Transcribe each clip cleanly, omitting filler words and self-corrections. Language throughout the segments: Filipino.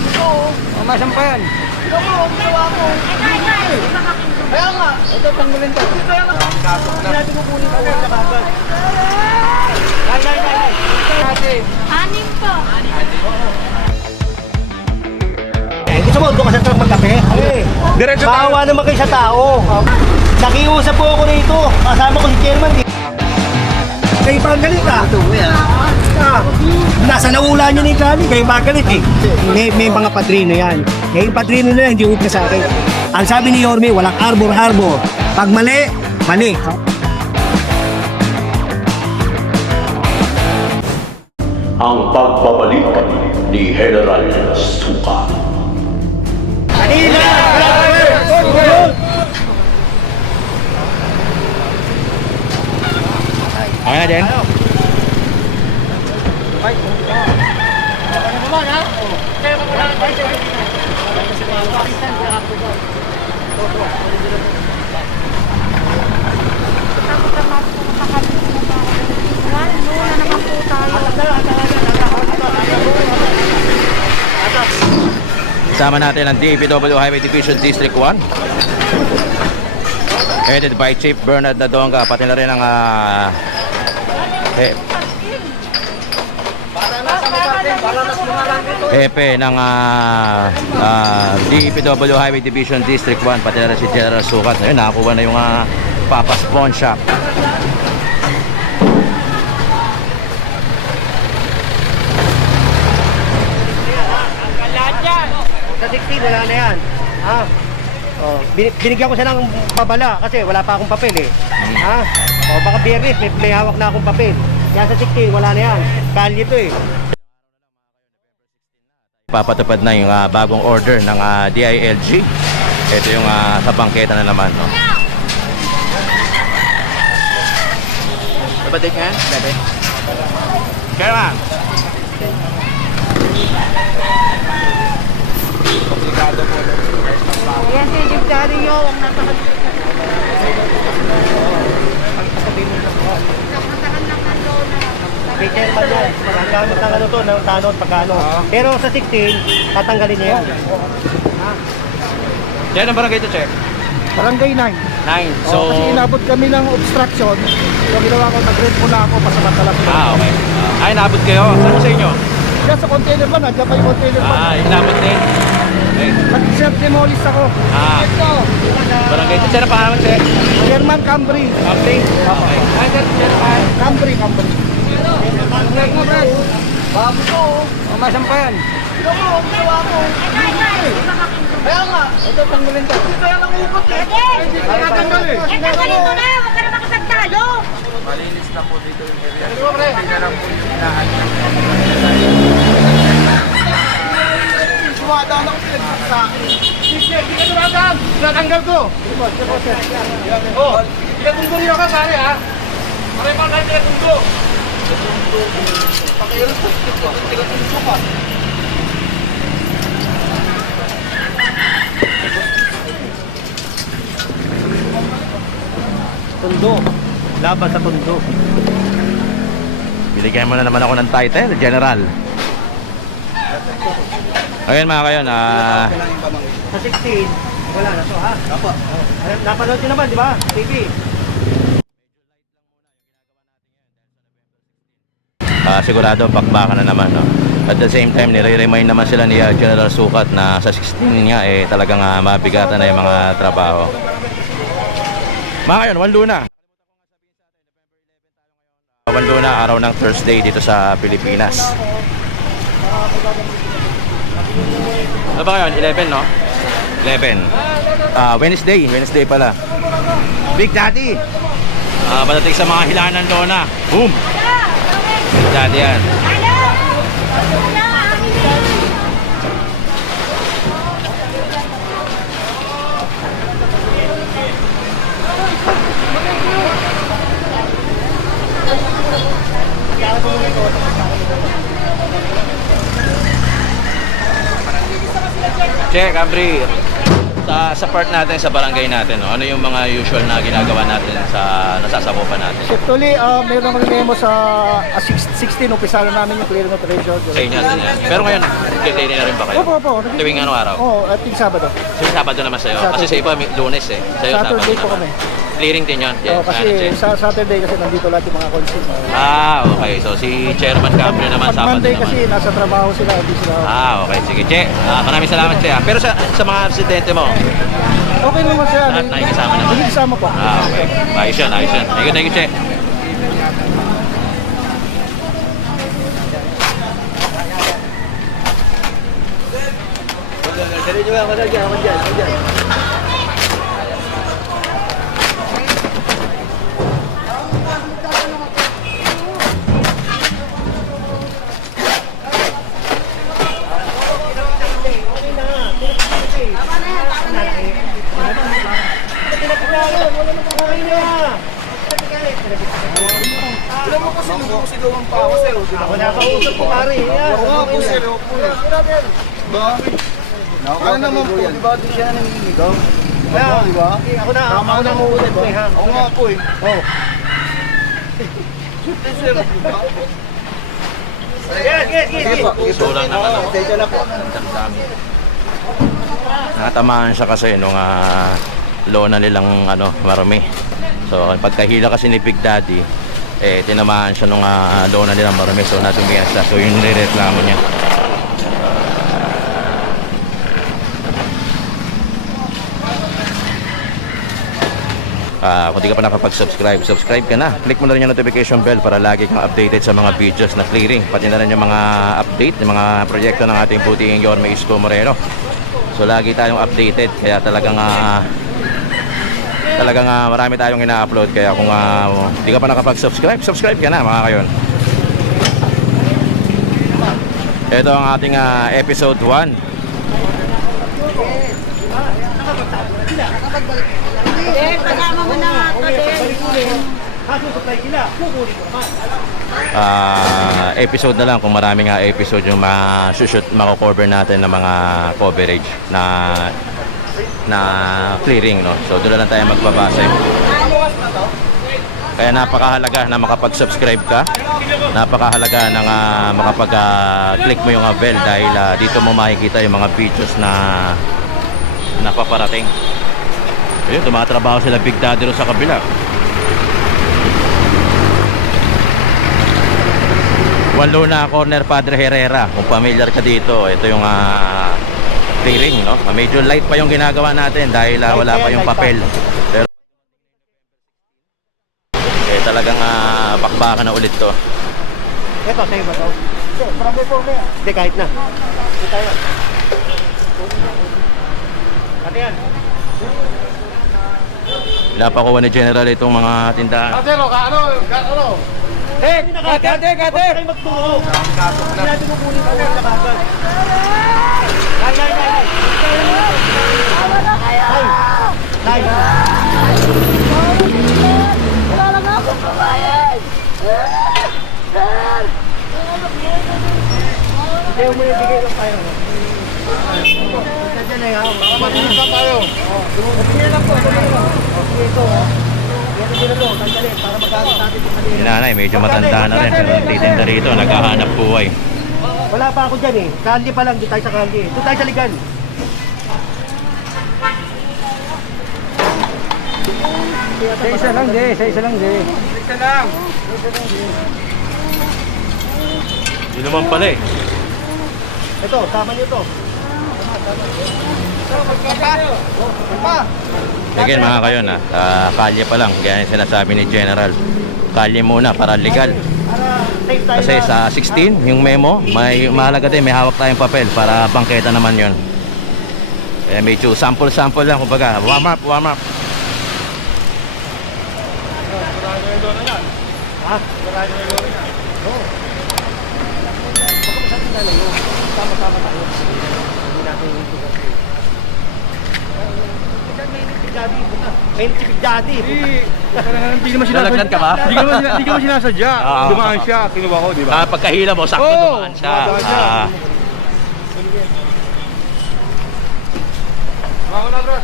Bago to. Mamasang pa yan. Ito mo, ginawa ko. Kaya nga. Ito, pangulin to. Kaya nga. Hindi natin kukunin ko sa kagad. Nay. Anim po. Gusto mo, doon ka sa truck magkape? Diretso tayo. Maawa naman kayo sa tao. Nakiusap po ako rito. Kasama ko si Chairman. Kayo pa ang galit ah. Nasa naula niyo ni Kali, kayo pa ang galit eh. May mga padrino yan. Ngayon padrino na yan, hindi huwag na sa akin. Ang sabi ni Yorme, walang arbor-arbor. Pag mali, mali. Ang pagbabalik ni General Suka. Kanina! Ayan na din. Muna naman po tayo. Kasama natin ang DPW Highway Division District 1. Headed by Chief Bernard Nadonga, pati na rin ang Hepe ng DPW Highway Division District 1, pati na rin si General Sukat. Ngayon, nakakuha na yung Papa's Pawn Shop. Sa 16, wala na yan. Ha? Oh, binigyan ko siya ng pabala kasi wala pa akong papel eh. Ha? O baka biyernes, may hawak na akong papel. Yan sa 16, wala na yan. Kalye to eh. Papatupad na yung bagong order ng DILG. Ito yung sa bangketa na naman. No? Nabatik yan? Bebe? Kaya nga. Komplikado po. Ayan si Jeep Daddy nyo. Huwag nasa Nakasakan lang ng lona. May chairman yan. Pagkamit ng ano to, ng tanod, pagkano. Pero sa 16, tatanggalin niya yan. Yan ang barangay ito, Che? Barangay 9. 9. So, kasi inabot kami ng obstruction. So, ginawa ko, nag-rent muna ako, pasamantala ko. Okay. Ay, naabot kayo. Saan sa inyo? Yan sa container van, nandiyan pa yung container van. Inabot din. Okay. Nag-self-demolish ako. Ito. Barangay ito. Che, na pangalan, Che? Sherman Camry. Camry? Okay. Ay, Sherman. Camry. Bago to. Mamasang pa yan. Ito mo, ginawa ko. Kaya nga. Ito, pangulin to. Kaya lang ukot eh. Tatanggalin mo na. Huwag ka na makasagtalo. Sumada na ko pinagsak sa akin. Natanggal ko. Oh, pinatunggo rin ako sari ha. Maray pa kayo pinatunggo. Pakiulit ko. Pinatunggo ka. Tundo. Laban sa tundo. Binigyan mo na naman ako ng title, General. Ayun mga kayon, Sa 16, wala na to ha. Opo. Napanood nyo naman, di ba? TV. Sigurado pakbakan na naman. No? At the same time, nire-remind naman sila ni General Sukat na sa 16 niya talagang mabigatan na yung mga trabaho. Mga kayon, Wanluna. Wanluna, araw ng Thursday dito sa Pilipinas. Ano ba ngayon? 11, no? 11. Wednesday pala. Big Daddy. Patating sa mga hilanan lona. Boom! Big Daddy yan. Check, Ambri. Sa part natin, sa barangay natin, no? Ano yung mga usual na ginagawa natin sa nasasakupan natin? Actually, meron kami memo sa 16, umpisa na namin yung clearing operation. Sa inyo din yan. Pero ngayon, kitiri na rin ba kayo? Opo. Tuwing anong araw? Oo, at yung Sabado. So, Sabado naman sa'yo. Kasi sa iba, Lunes eh. Sa'yo, Saturday Sabado po naman. kami. Clearing din yun. Oo, kasi sa Saturday kasi nandito lahat yung mga consumer. Okay. So, si Chairman Cambrio naman, Pag Sabado Monday naman. kasi nasa trabaho sila, hindi sila. Okay. Sige, Che. Maraming salamat, Che. Pero sa mga residente mo, Okay naman siya. lahat nakikisama naman. Nakikisama po. Okay. Ayos yun. Thank you, Che. Wala ka usap ko pare. Ano naman po, di ba? Di siya nangingigaw. Di ba? Ako na uusap ko ha. Oo nga po eh. Oo. Yes. Gusto lang naman. Teka lang po. Natamaan siya kasi nung lona nilang marami. So pagkahila kasi ni Big Daddy, tinamaan siya nung lona nilang marami. So natumiyan siya. So yun nireklamo niya. Kung di ka pa nakapag-subscribe, subscribe ka na. Click mo na rin yung notification bell para lagi kang updated sa mga videos na clearing. Pati na rin yung mga update, yung mga proyekto ng ating puting Yorme Isko Moreno. So lagi tayong updated, kaya talagang marami tayong ina-upload. Kaya kung di ka pa nakapag-subscribe, subscribe ka na mga kayon. Ito ang ating episode 1. Kasama mo na nga ito, Episode na lang kung maraming episode yung mako-cover natin ng mga coverage na clearing, no? So doon na lang tayo magbabase. Kaya napakahalaga na makapag-subscribe ka. Napakahalaga na makapag-click mo yung bell dahil dito mo makikita yung mga videos na napaparating. Ayun, tumatrabaho sila Big Daddy ro sa kabila. Luna Corner Padre Herrera. Kung familiar ka dito, ito yung clearing, no? Medyo light pa yung ginagawa natin dahil wala pa yung papel. Pero talagang bakbakan na ulit to. Ito, sa'yo ba ito? Marami po na yan. Hindi, kahit na. Hindi tayo. Pati yan. Pinapakuha ni General itong mga tindahan. Pero ano? Kate! Huwag kayo magturo. Hindi natin kukunin ko sa kagad. Nay! Wala lang ako kabayan! Sir! Hindi mo ibigay lang tayo. Sadya na yan. Mabilis lang tayo. Sige lang po. Sige ito. Yan dito to. Tanggalin para magkakaroon natin yung kanina. Si nanay, medyo matanda na rin. Pero nagtitinda rito, naghahanap buhay. Wala pa ako dyan eh. Candy pa lang. Dito tayo sa candy. Dito tayo sa ligan. Sa isa lang, di. Sa isa lang, di. Yun naman pala eh. Ito, sama niyo to. Again mga kayo na, kalye pa lang. Kaya yung sinasabi ni General, kalye muna para legal. Para safe tayo Kasi sa 16, yung memo, may mahalaga din, may hawak tayong papel para bangketa naman yon. Kaya medyo sample-sample lang, kumbaga, warm up. Ha? Marami na lori na. Oo. Baka masabi na lang yun. Sama-sama tayo. Hindi natin yung tugas. Mainit si Daddy. Mainit si Big Daddy. Hindi naman Nalaglag ka ba? Hindi ko sinasadya. Ah. Dumaan siya, kinuha ko, di ba? Pagkahila mo, sakto Oo, dumaan siya. dumaan siya. Mga na bro.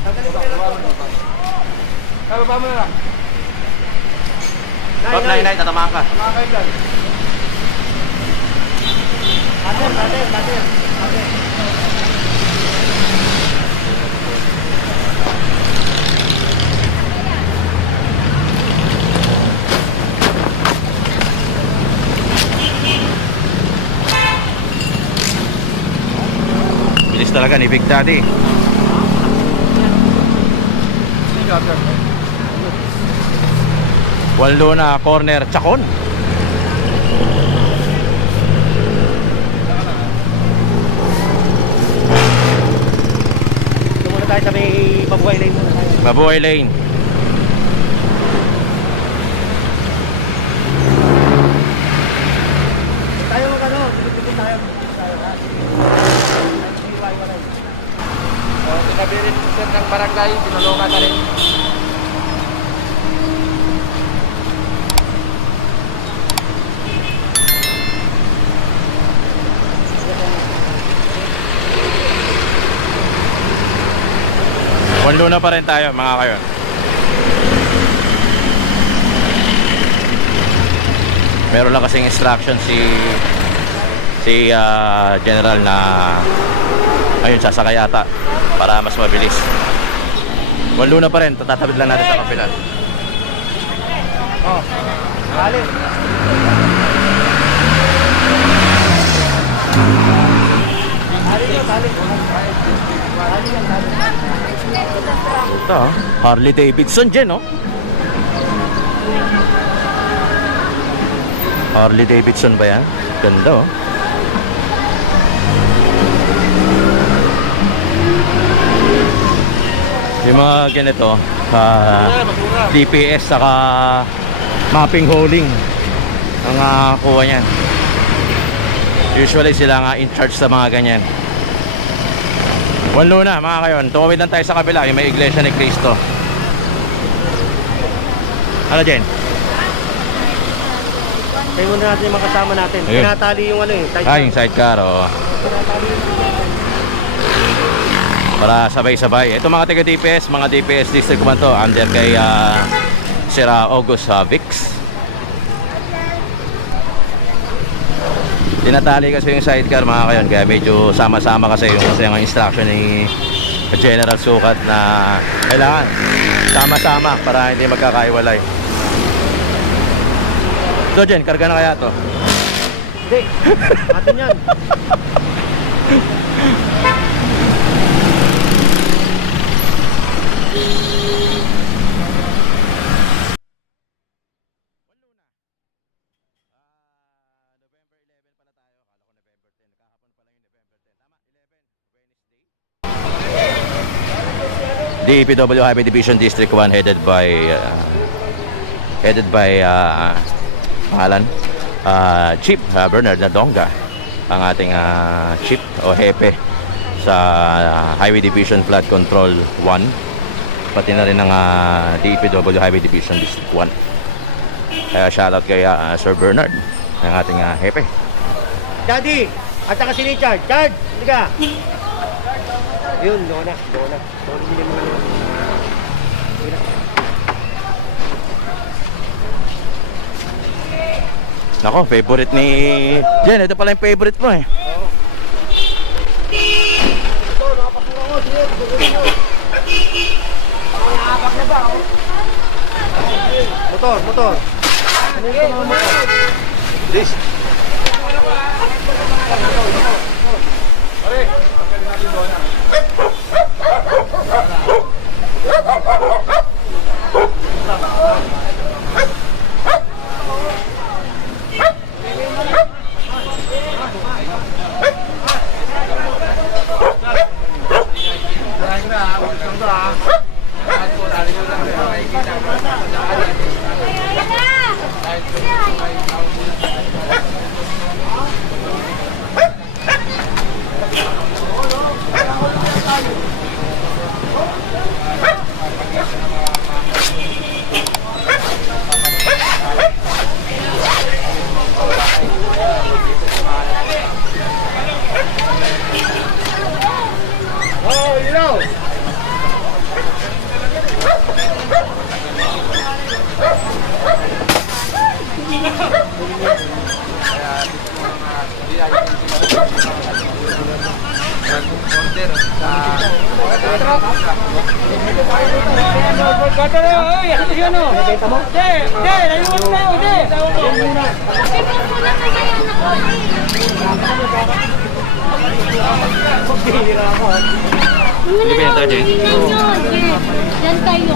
Tanggalin mo na lang to. Baba mo na lang. Top 99, tatamaan ka. Mga kayo dyan. Bater. Bilis talaga ni Big Daddy. Waldo na corner, Chacon. Ito muna tayo sa may Mabuhay Lane muna tayo. Mabuhay Lane. Tayo mag tipid tayo. Ha? Hiwalay. So, sinabi rin sir ng barangay, tinulungan na rin. Waldo na pa rin tayo mga kayo. Meron lang kasing instruction si General na ayun sasakay yata para mas mabilis. Waldo na pa rin, tatatawid lang natin sa kapilan. Oh. Balik. Ito, Harley Davidson dyan, no? Harley Davidson ba yan? Ganda, oh. Yung mga ganito, DPS saka mapping holding ang kuha niyan. Usually sila nga in charge sa mga ganyan. Waldo na mga kayon, tumawid lang tayo sa kabila, yung may iglesia ni Cristo. Ano dyan? Kaya muna natin yung mga kasama natin. Ayun. Tinatali yung ano eh. Yung sidecar, oh. Para sabay-sabay. Ito mga taga-DPS, mga DPS district man to, under kay Sir August Vix. Tinatali kasi yung sidecar mga kayon, kaya medyo sama-sama kasi yung instruction ni General Sukat na kailangan sama-sama para hindi magkakaiwalay. So Jen, karga na kaya to? Hindi. Atin yan. DPW Highway Division District 1 headed by pangalan Chief Bernard Nadonga, ang ating chief o hepe sa Highway Division Flood Control 1, pati na rin ng DPW Highway Division District 1. Kaya shoutout kay Sir Bernard, ang ating hepe. Daddy! At saka si Richard. Chard! Liga! Yun, doon na. Doon hindi mo na. Nako, favorite ni Jen. Ito pala yung favorite mo eh. Ito, nakapasura ko. Sige, gugurin mo. Nakaapak na ba? Motor. Ano yung mga motor? This. Nabenta mo? Bihira ako. Binibenta, Jay? Yan tayo.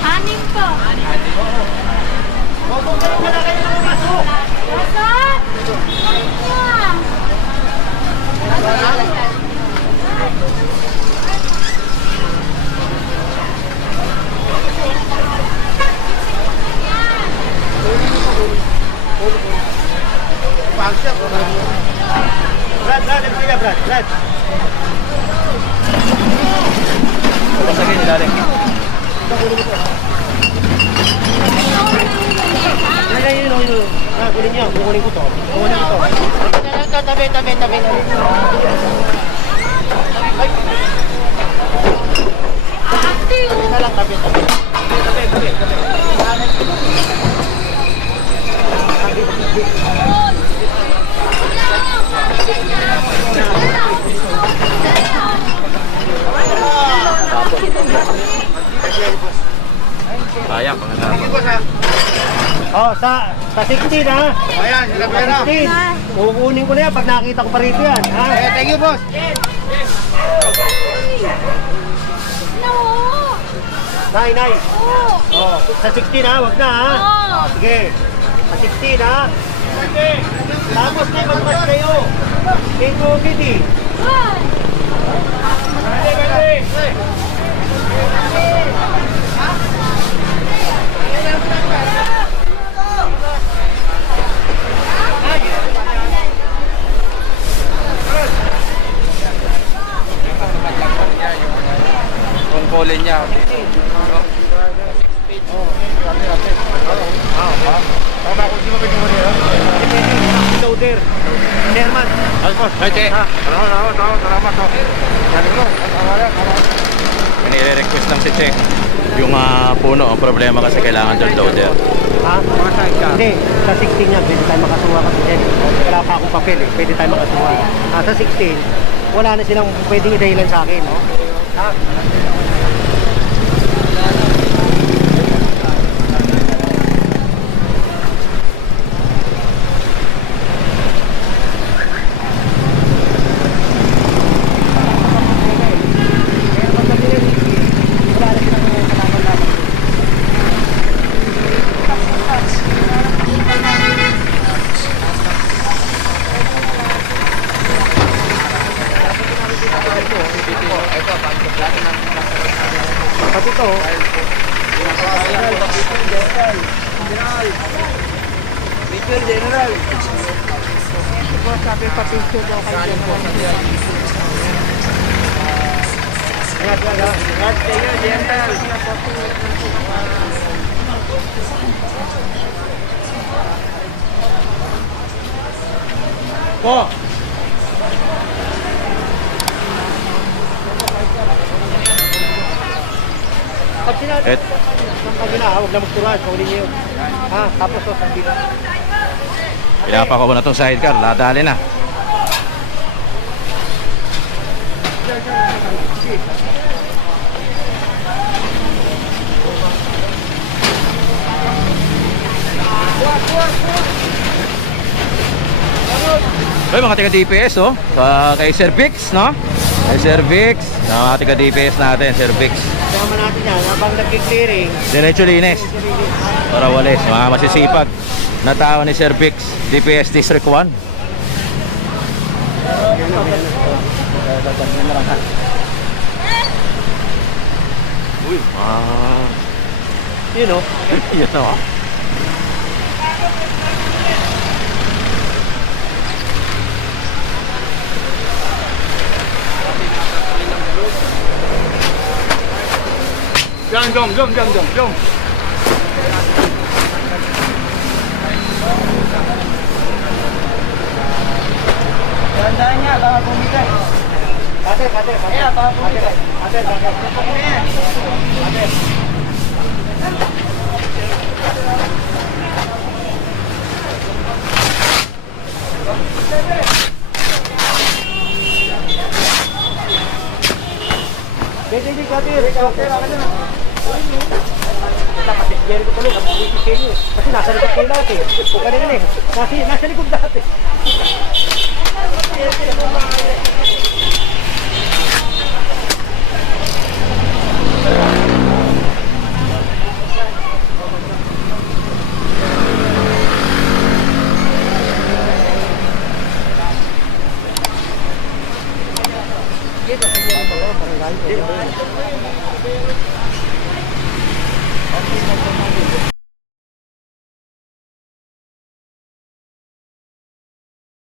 Anim po. Pasok! Brad, ano kaya Brad? Brad. Pasagin, ilalim. Yun. Kunin niya. Kukunin ko to. Tabi. Kaya, pangalaman. Oh, sa 16 ha. Ayan, sila pera. 16. Kukunin ko na yan pag nakita ko pa rito yan. Ha? Thank you, boss. No! Nay. Oo! Oh, sa 16 ha, wag na ha. Oo! Sige. Sa 16 ha. Tapos na mag-match kayo. Kay COVID eh. Tungkulin niya. Tama ko, di ba pwede mo rin? Loader. Chairman. Ay, Che. Salamat. Nire-request lang si Che. Yung puno, ang problema kasi kailangan dirt loader. Ha? Hindi. Sa 16 niya, pwede tayo makasuha kasi dyan. Wala pa akong papel eh. Pwede tayo makasuha. Sa 16, wala na silang pwedeng idahilan sa akin. No? Ha? Pati to. General. Sabi pa picture daw kayo. Ingat kayo, General. Po. Pag sinabi, pag huwag na magturan, kunin niyo yun. Ha, tapos to, sabi na. Pinapako ko na itong sidecar, ladali na. Ay, mga taga-DPS, oh. Kay Sir Vix, no? Kay Sir Vix, mga taga-DPS natin, Sir Vix. Kasama natin yan, habang nag-clearing. Diretso linis. Para walis, mga masisipag na tao ni Sir Vix, DPS District 1. Uy, You know, yun o. Jom. Tandaan niya, baka bumigay. Ate. Ayan, baka bumigay. Ate. Hindi, dapat i-share ko tuloy, nabubuti sa inyo. Kasi nasa likod kayo dati. Kung kanina eh, nasa likod dati.